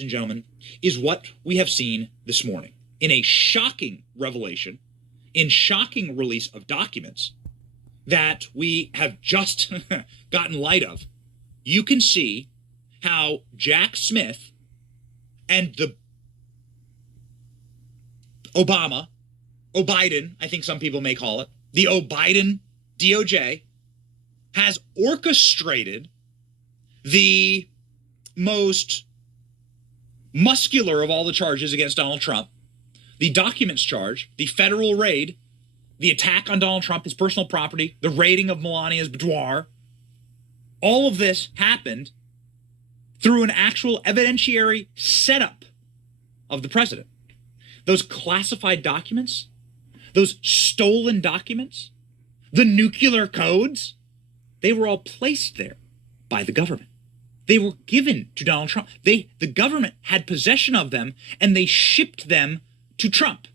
and gentlemen, is what we have seen this morning in a shocking revelation, in shocking release of documents that we have just gotten light of. You can see how Jack Smith and the O'Biden, I think some people may call it, the O'Biden DOJ has orchestrated the most muscular of all the charges against Donald Trump, the documents charge, the federal raid, the attack on Donald Trump, his personal property, the raiding of Melania's boudoir. All of this happened through an actual evidentiary setup of the president. Those classified documents, those stolen documents, the nuclear codes, they were all placed there by the government. They were given to Donald Trump. The government had possession of them, and they shipped them to Trump.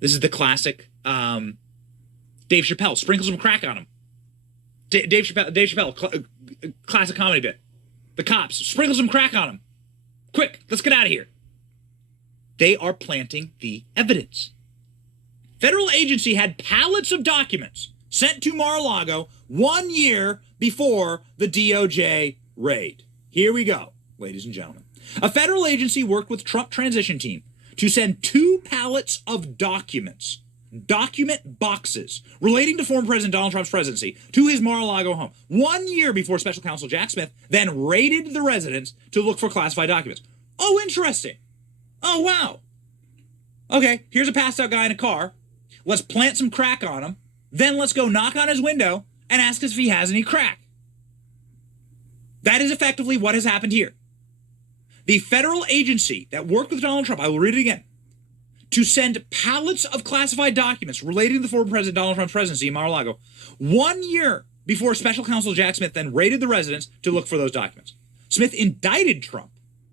This is the classic Dave Chappelle. Sprinkle some crack on him. Dave Chappelle, classic comedy bit. The cops, sprinkle some crack on him. Quick, let's get out of here. They are planting the evidence. Federal agency had pallets of documents sent to Mar-a-Lago 1 year before the DOJ raid. Here we go, ladies and gentlemen. A federal agency worked with Trump transition team to send 2 pallets of documents, document boxes, relating to former President Donald Trump's presidency to his Mar-a-Lago home 1 year before Special Counsel Jack Smith then raided the residence to look for classified documents. Oh, interesting. Oh, wow. Okay, here's a passed out guy in a car. Let's plant some crack on him. Then let's go knock on his window and ask us if he has any crack. That is effectively what has happened here. The federal agency that worked with Donald Trump, I will read it again, to send pallets of classified documents relating to the former President Donald Trump's presidency in Mar-a-Lago 1 year before Special Counsel Jack Smith then raided the residence to look for those documents. Smith indicted Trump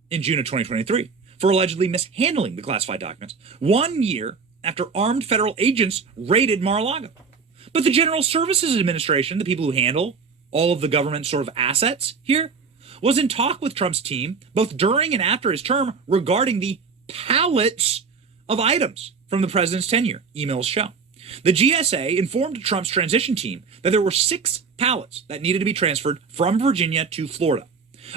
in June of 2023 for allegedly mishandling the classified documents 1 year after armed federal agents raided Mar-a-Lago. But the General Services Administration, the people who handle all of the government sort of assets here, was in talk with Trump's team both during and after his term regarding the pallets of items from the president's tenure, emails show. The GSA informed Trump's transition team that there were 6 pallets that needed to be transferred from Virginia to Florida.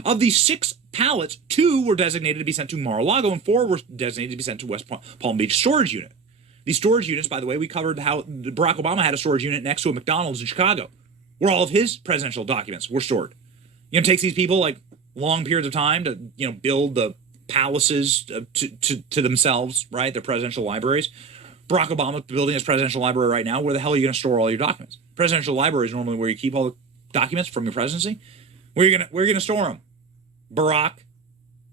Of these 6 pallets, 2 were designated to be sent to Mar-a-Lago and 4 were designated to be sent to West Palm Beach storage unit. These storage units, by the way, we covered how Barack Obama had a storage unit next to a McDonald's in Chicago, where all of his presidential documents were stored. It takes these people like long periods of time to, build the palaces to themselves, right? Their presidential libraries. Barack Obama building his presidential library right now. Where the hell are you going to store all your documents? Presidential library is normally where you keep all the documents from your presidency. Where are you going to store them? Barack,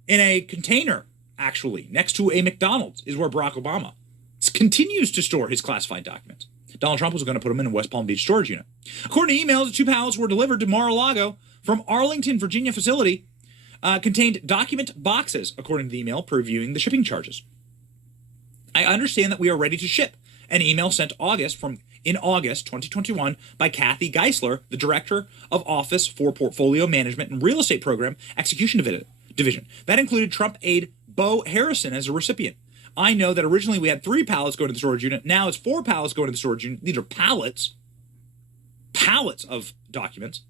in a container, actually, next to a McDonald's is where Barack Obama continues to store his classified documents. Donald Trump was going to put them in a West Palm Beach storage unit. According to emails, the 2 pallets were delivered to Mar-a-Lago from Arlington, Virginia facility, contained document boxes, according to the email, previewing the shipping charges. I understand that we are ready to ship. An email sent in August 2021 by Kathy Geisler, the Director of Office for Portfolio Management and Real Estate Program Execution Division. That included Trump aide Bo Harrison as a recipient. I know that originally we had 3 pallets going to the storage unit. Now it's 4 pallets going to the storage unit. These are pallets of documents.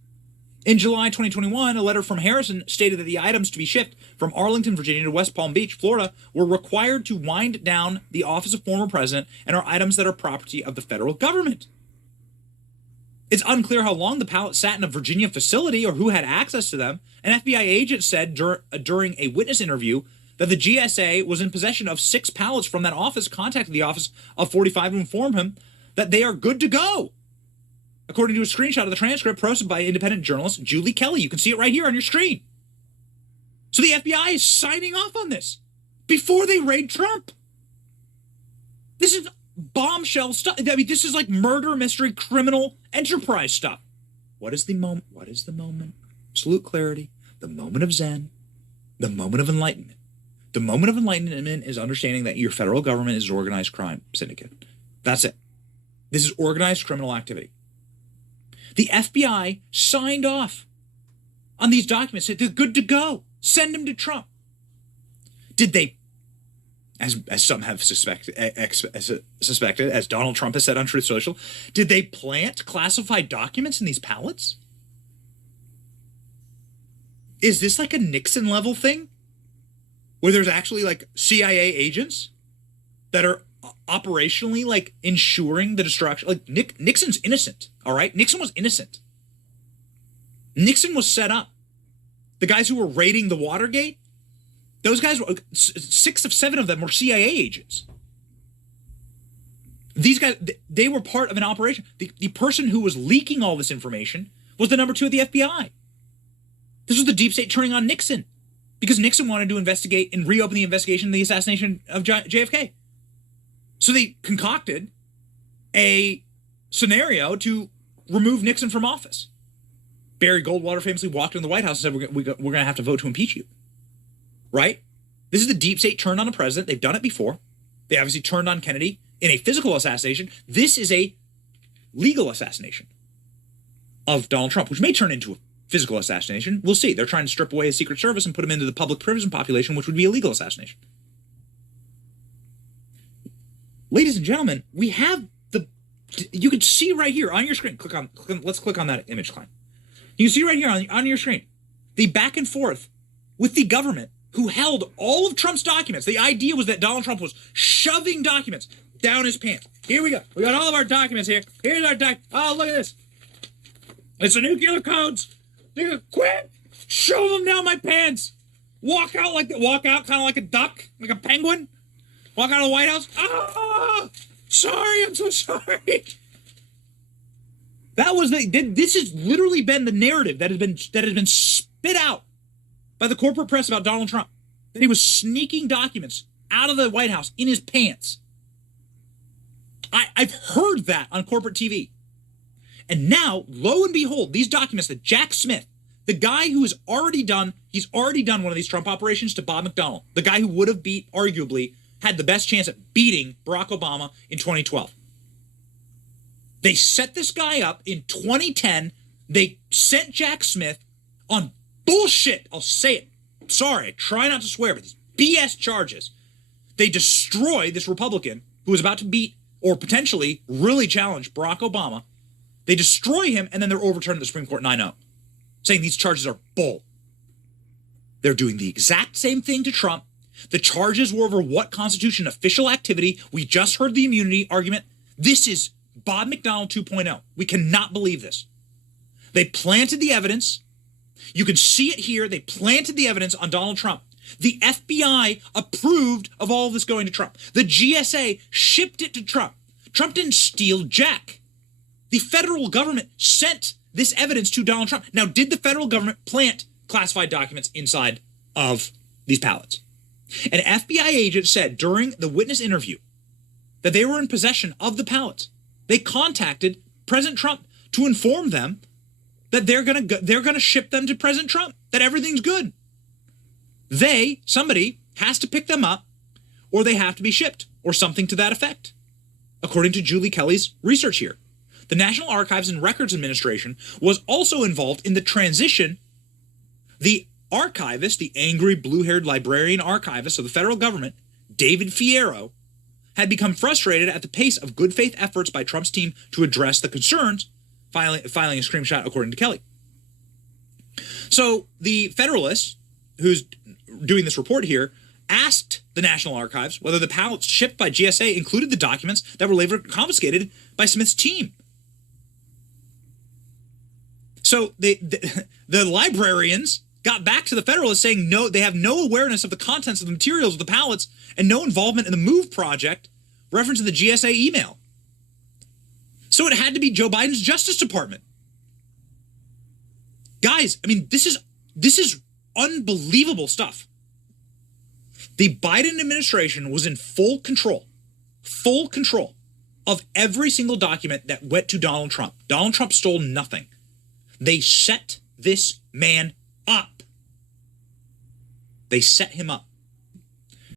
In July 2021, a letter from Harrison stated that the items to be shipped from Arlington, Virginia to West Palm Beach, Florida, were required to wind down the office of former president and are items that are property of the federal government. It's unclear how long the pallets sat in a Virginia facility or who had access to them. An FBI agent said during a witness interview that the GSA was in possession of 6 pallets from that office, contacted the office of 45 to inform him that they are good to go. According to a screenshot of the transcript posted by independent journalist Julie Kelly. You can see it right here on your screen. So the FBI is signing off on this before they raid Trump. This is bombshell stuff. I mean, this is like murder mystery criminal enterprise stuff. What is the moment? What is the moment? Absolute clarity. The moment of Zen. The moment of enlightenment. The moment of enlightenment is understanding that your federal government is an organized crime syndicate. That's it. This is organized criminal activity. The FBI signed off on these documents, said they're good to go. Send them to Trump. Did they, as some have suspected, as Donald Trump has said on Truth Social, did they plant classified documents in these pallets? Is this like a Nixon level thing? Where there's actually like CIA agents that are operationally like ensuring the destruction? Like Nixon's innocent, all right? Nixon was innocent. Nixon was set up. The guys who were raiding the Watergate, those guys, 6 of 7 of them were CIA agents. These guys, they were part of an operation. The person who was leaking all this information was the number 2 at the FBI. This was the deep state turning on Nixon because Nixon wanted to investigate and reopen the investigation of the assassination of JFK. So they concocted a scenario to remove Nixon from office. Barry Goldwater famously walked into the White House and said, we're going to have to vote to impeach you. Right? This is the deep state turned on a president. They've done it before. They obviously turned on Kennedy in a physical assassination. This is a legal assassination of Donald Trump, which may turn into a physical assassination. We'll see. They're trying to strip away his Secret Service and put him into the public prison population, which would be a legal assassination. Ladies and gentlemen, we have you can see right here on your screen. Let's click on that image, Klein. You can see right here on your screen the back and forth with the government who held all of Trump's documents. The idea was that Donald Trump was shoving documents down his pants. Here we go. We got all of our documents here. Here's our oh, look at this. It's the nuclear codes. Nigga, quit. Shove them down my pants. Walk out kind of like a duck, like a penguin. Walk out of the White House. Ah, sorry, I'm so sorry. This has literally been the narrative that has been spit out by the corporate press about Donald Trump. That he was sneaking documents out of the White House in his pants. I've heard that on corporate TV. And now, lo and behold, these documents that Jack Smith, the guy who has he's already done one of these Trump operations to Bob McDonnell, the guy who would have arguably had the best chance at beating Barack Obama in 2012. They set this guy up in 2010. They sent Jack Smith on bullshit. I'll say it. Sorry, I try not to swear, but these BS charges. They destroy this Republican who was about to beat or potentially really challenge Barack Obama. They destroy him, and then they're overturned at the Supreme Court 9-0, saying these charges are bull. They're doing the exact same thing to Trump. The charges were over what constitutes an official activity. We just heard the immunity argument. This is Bob McDonnell 2.0. We cannot believe this. They planted the evidence. You can see it here. They planted the evidence on Donald Trump. The FBI approved of all of this going to Trump. The GSA shipped it to Trump. Trump didn't steal jack. The federal government sent this evidence to Donald Trump. Now, did the federal government plant classified documents inside of these pallets? An FBI agent said during the witness interview that they were in possession of the pallets. They contacted President Trump to inform them that they're gonna ship them to President Trump, that everything's good. Somebody has to pick them up, or they have to be shipped, or something to that effect, according to Julie Kelly's research here. The National Archives and Records Administration was also involved in the transition. The archivist, the angry blue-haired librarian archivist of the federal government, David Fierro, had become frustrated at the pace of good faith efforts by Trump's team to address the concerns, filing a screenshot according to Kelly. So the Federalist, who's doing this report here, asked the National Archives whether the pallets shipped by GSA included the documents that were later confiscated by Smith's team. So the librarians got back to the Federalist saying no, they have no awareness of the contents of the materials of the pallets and no involvement in the MOVE project, referencing the GSA email. So it had to be Joe Biden's Justice Department. Guys, I mean, this is unbelievable stuff. The Biden administration was in full control of every single document that went to Donald Trump. Donald Trump stole nothing. They set this man up. They set him up.